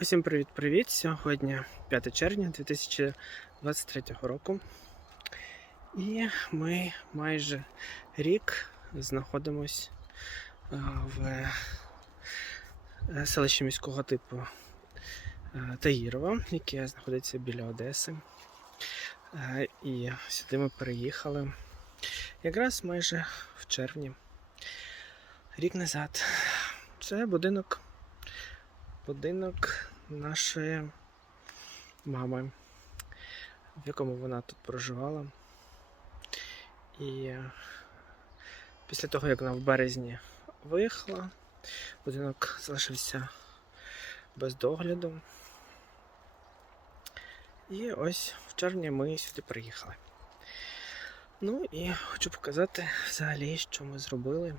Усім привіт-привіт! Сьогодні 5 червня 2023 року. І ми майже рік знаходимось е, в е, селищі міського типу е, Таїрова, яке знаходиться біля Одеси. І сюди ми переїхали якраз майже в червні, рік назад. Це будинок будинок нашої мами, в якому вона тут проживала. І після того, як вона в березні виїхала, будинок залишився без догляду. І ось в червні ми сюди приїхали. Ну і хочу показати взагалі, що ми зробили.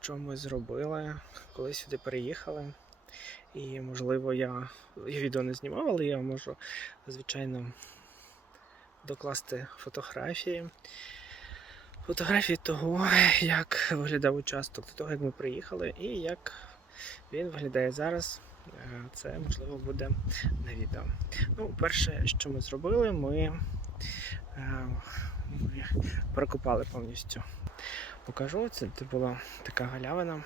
Що ми зробили, коли сюди переїхали. І, можливо, я, я відео не знімав, але я можу, звичайно, докласти фотографії. Фотографії того, як виглядав участок до того, як ми приїхали, і як він виглядає зараз. Е, Це можливо буде на відео. Ну, перше, що ми зробили, ми, е, ми прокопали повністю. Покажу, це була така галявина.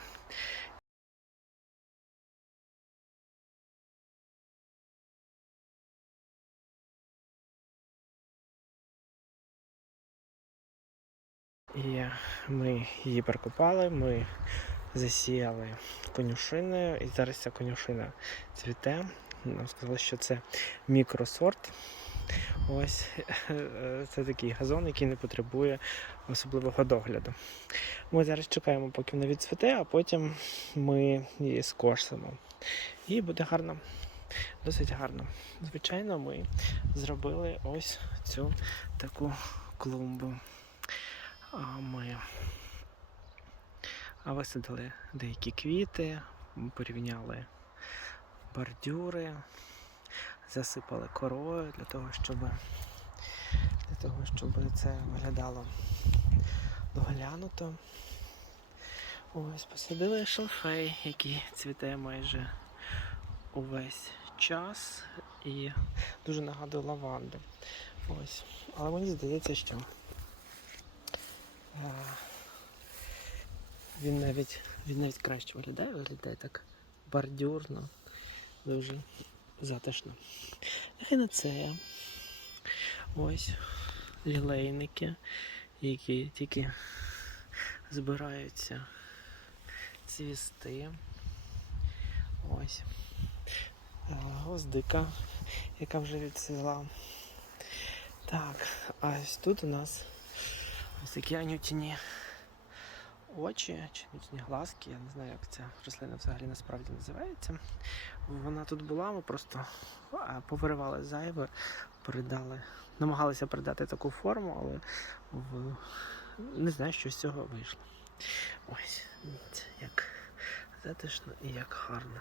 І ми її прокопали, ми засіяли конюшиною, і зараз ця конюшина цвіте. Нам сказали, що це мікросорт. Ось це такий газон, який не потребує особливого догляду. Ми зараз чекаємо, поки вона відцвіте, а потім ми її скошимо. І буде гарно, досить гарно. Звичайно, ми зробили ось цю таку клумбу. Ми висадили деякі квіти, порівняли бордюри, засипали корою для того, щоб для того, щоб це виглядало доглянуто. Ось посадили шалфей, який цвіте майже увесь час і дуже нагадує лаванду. Ось. Але мені здається, що Він навіть, він навіть краще виглядає, виглядає так бордюрно, дуже затишно. Ехінацея. Ось лілейники, які тільки збираються цвісти. Ось. Гвоздика, яка вже відцвіла. Так, а ось тут у нас Ось такі анютіні очі, чи анютіні глазки, я не знаю, як ця рослина взагалі насправді називається. Вона тут була, ми просто повиривали зайве, передали, намагалися передати таку форму, але в... не знаю, що з цього вийшло. Ось, як затишно і як гарно.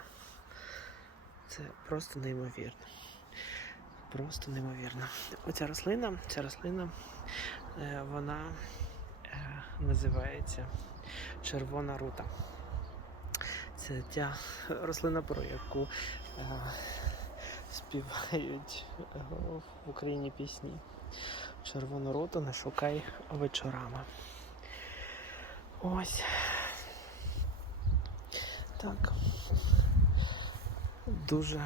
Це просто неймовірно. Просто неймовірно. Оця рослина, ця рослина, вона е, називається червона рута. Це ця рослина, про яку е, співають е, в Україні пісні. Червону руту не шукай вечорами. Ось. Так. Дуже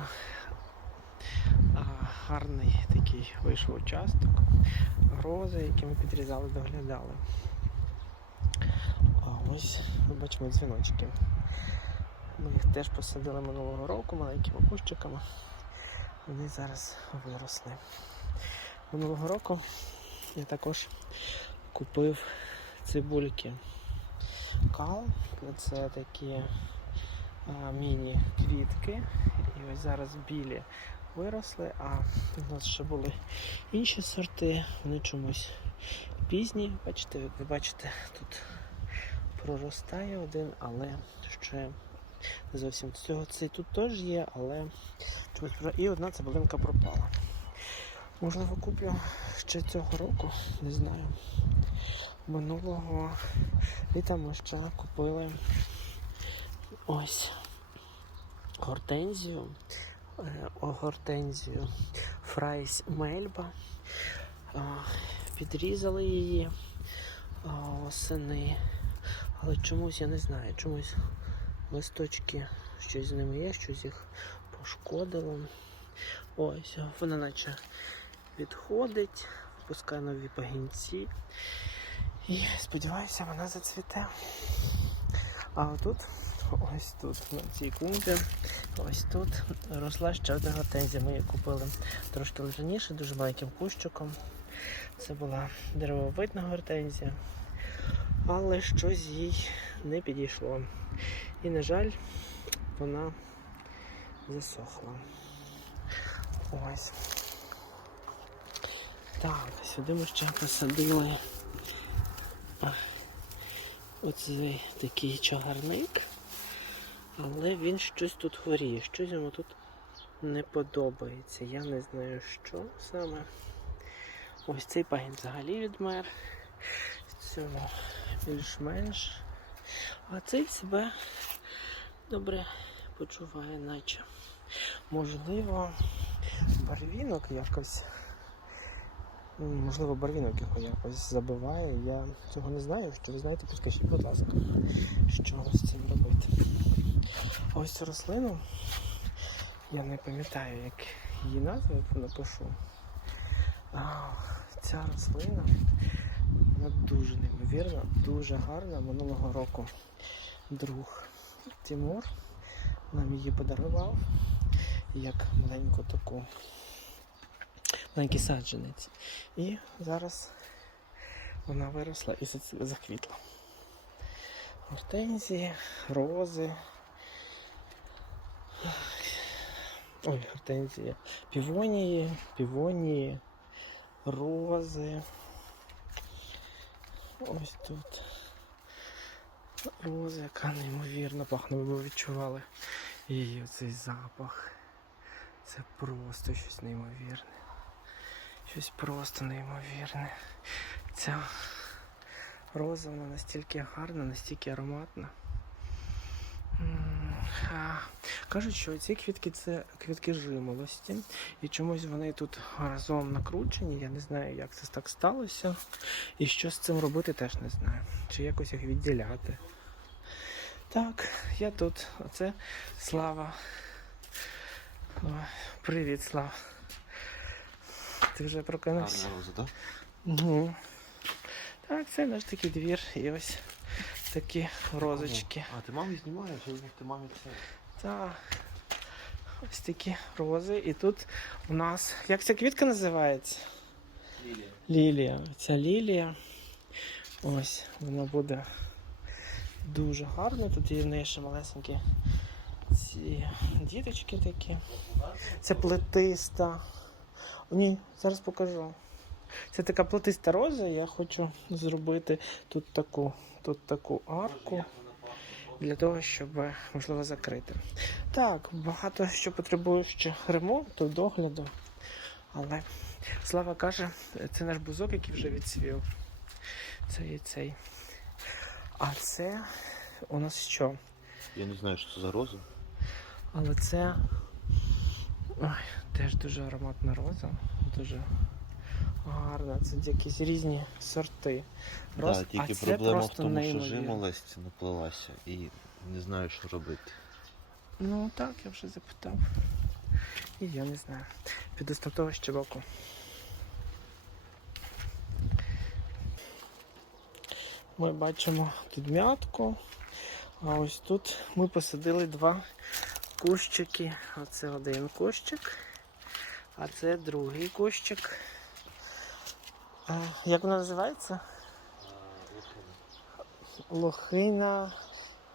гарний такий вийшов участок. Рози, які ми підрізали, доглядали. А ось ми бачимо дзвіночки. Ми їх теж посадили минулого року маленькими кущиками. Вони зараз виросли. Минулого року я також купив цибульки кал. Це такі міні-квітки. І ось зараз білі виросли, а у нас ще були інші сорти, вони чомусь пізні. Бачите, як ви бачите, тут проростає один, але ще не зовсім цього цей тут теж є, але чомусь і одна цибулинка пропала. Можливо, куплю ще цього року, не знаю. Минулого літа ми ще купили ось гортензію, гортензію Фрайс Мельба. Підрізали її осени. Але чомусь я не знаю, чомусь листочки, щось з ними є, щось їх пошкодило. Ось, вона наче відходить, пускає нові пагінці. І сподіваюся, вона зацвіте. А отут, ось тут, на цій клумбі, ось тут росла ще одна гортензія. Ми її купили трошки раніше, дуже маленьким кущиком. Це була деревовидна гортензія, але щось їй не підійшло. І, на жаль, вона засохла. Ось. Так, сюди ми ще посадили оцей такий чагарник, але він щось тут хворіє, щось йому тут не подобається. Я не знаю, що саме. Ось цей пагін взагалі відмер. В цьому більш-менш. А цей себе добре почуває, наче. Можливо, барвінок якось. Можливо, барвінок його якось забиває. Я цього не знаю. Що ви знаєте, підкажіть, будь ласка, що з цим робити. Ось цю рослину, я не пам'ятаю, як її назву напишу. А, ця рослина, вона дуже неймовірна, дуже гарна. Минулого року друг Тимур нам її подарував як маленьку таку маленький саджанець. І зараз вона виросла і заквітла. Гортензії, рози. Ой, гортензії. Півонії, півонії, рози. Ось тут. Роза, яка неймовірно пахне, ви відчували її оцей запах. Це просто щось неймовірне. Щось просто неймовірне. Ця роза вона настільки гарна, настільки ароматна. А, Кажуть, що ці квітки це квітки жимолості. І чомусь вони тут разом накручені. Я не знаю, як це так сталося. І що з цим робити, теж не знаю. Чи якось їх відділяти. Так, я тут. Оце слава. Ой, привіт, Слава. Ти вже прокинувся? Угу. Так, це наш такий двір. І ось такі розочки. А, ти мамі знімаєш, я ти мамі це. Так. Ось такі рози. І тут у нас. Як ця квітка називається? Лілія. Лілія. Ця лілія. Ось, вона буде дуже гарна. Тут є в неї ще малесенькі ці діточки такі. Це плетиста. Ні, зараз покажу. Це така плетиста роза. Я хочу зробити тут таку, тут таку арку для того, щоб можливо закрити. Так, багато що потребує ще ремонту, догляду. Але Слава каже, це наш бузок, який вже відцвів. Це і цей. А це у нас що? Я не знаю, що це за роза. Але це ой, теж дуже ароматна роза. Дуже гарна. Це якісь різні сорти. роз. Так, тільки а це проблема в тому, що неймовірно. жимолость наплилася і не знаю, що робити. Ну так, я вже запитав. І я не знаю. Піду з того ще боку. Ми бачимо тут м'ятку. А ось тут ми посадили два кущики. Оце один кущик, а це другий кущик. Е, Як вона називається? Лохина.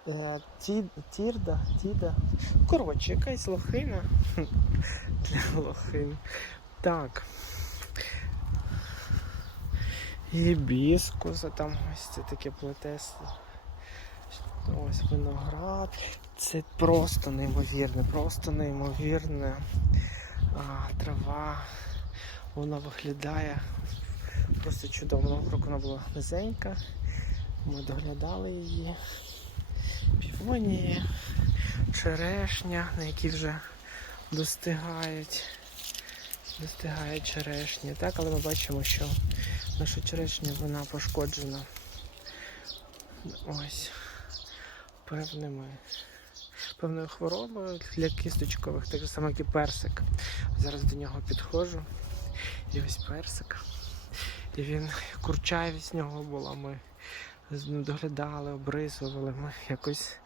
Е, ті, тірда, тіда. Коротше, якась лохина. Для лохин. Так. Гібіскуса там ось це таке плетесте. Ось виноград. Це просто неймовірне, просто неймовірне. А, трава. Вона виглядає просто чудово. Року вона була низенька. Ми доглядали її. Півонії. черешня, на якій вже достигають. Достигає черешня. Так, але ми бачимо, що наша черешня вона пошкоджена. Ось певними певною хворобою для кісточкових, так само, як і персик. Зараз до нього підходжу. І ось персик. І він курчавість нього була. Ми доглядали, обрисували. Ми якось.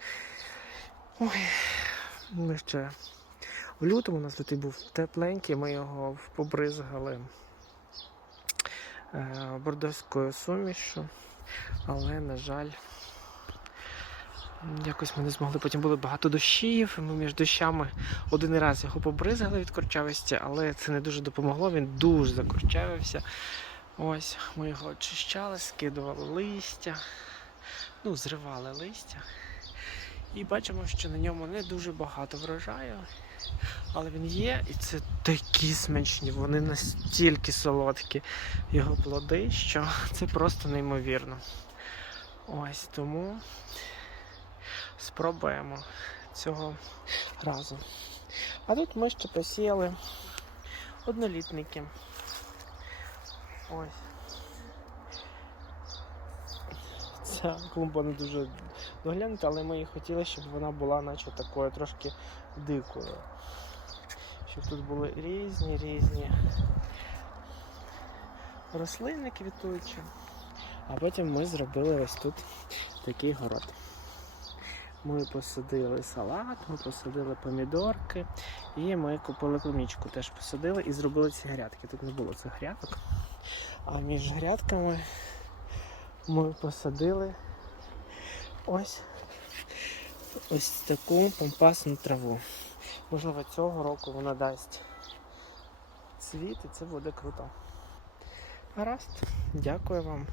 Ой, ми ще в лютому у нас лютий був тепленький, ми його побризгали е, бордовською сумішю, але, на жаль, якось ми не змогли. Потім було багато дощів, ми між дощами один раз його побризгали від корчавості, але це не дуже допомогло, він дуже закорчавився. Ось, ми його очищали, скидували листя, ну, зривали листя. І бачимо, що на ньому не дуже багато врожаю, але він є, і це такі смачні, вони настільки солодкі, його плоди, що це просто неймовірно. Ось тому спробуємо цього разу. А тут ми ще посіяли однолітники. Ось. Ця клумба не дуже доглянута, але ми хотіли, щоб вона була наче такою трошки дикою. Щоб тут були різні різні рослини квітучі. А потім ми зробили ось тут такий город. Ми посадили салат, ми посадили помідорки і ми купили клубничку, теж посадили і зробили ці грядки. Тут не було цих грядок. А між грядками ми посадили ось ось таку помпасну траву. Можливо, цього року вона дасть цвіт і це буде круто. Гаразд, дякую вам.